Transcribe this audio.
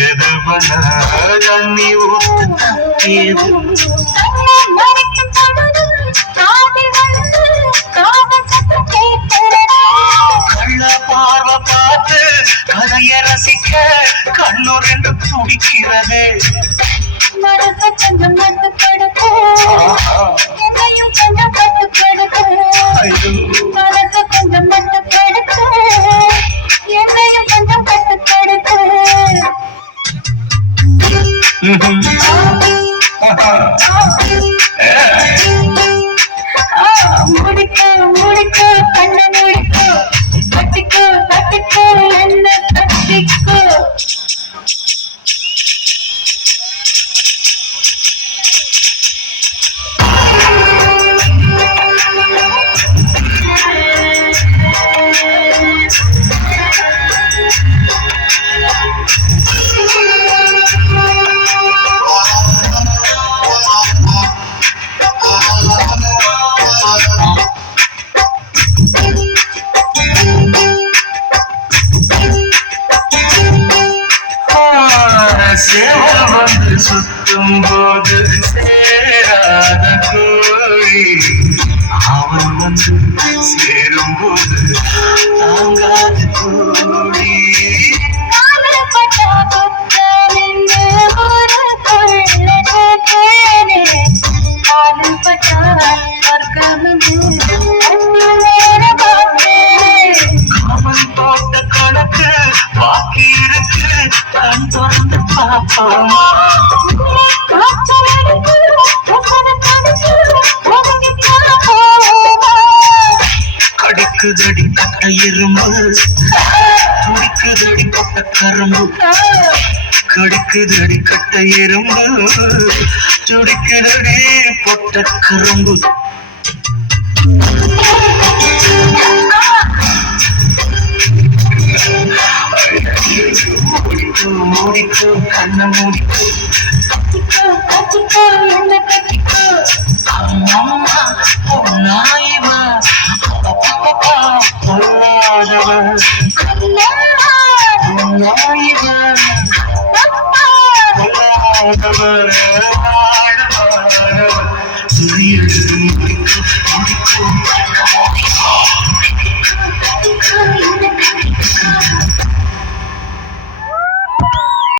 எது பண்ண தண்ணி ஊத்து ஏது கள்ள பார்வை பார்த்து கதைய ரசிக்க கண்ணு ரெண்டு துடிக்கிறது கொஞ்சம் மட்டு கொடுக்கு என்னையும் கொஞ்சம் பட்டு கொடுக்கு மனசு கொஞ்சம் மட்டு கொடுக்கு என்னையும் கொஞ்சம் பட்டு கொடுக்கு முடிக்கு முடிக்கு கண்ணு முடிக்கு தட்டிக்கு தட்டிக்கு என்ன தட்டிக்கு சேவல் வந்து சுத்தும் போது சேராத கோழி அவன் வந்து சேரும் போது தாங்காத கோழி காமன் போட்ட கணக்கு பாக்கி இருக்கு கண் திறந்து பாப்போமா கடிக்குதடி கட்ட எறும்பு துடிக்குதடி கொட்ட கரும்பு கடிக்குதடி கட்ட எறும்பு துடிக்குதடி பொட்ட கரும்பு மூடிக்கு கண்ண மூடிக்கு அம்மா பொன்னாயிவா பொல்லாதவன் பொன்னாயிவா பொல்லாதவன் சூரியன் முடிக்கும்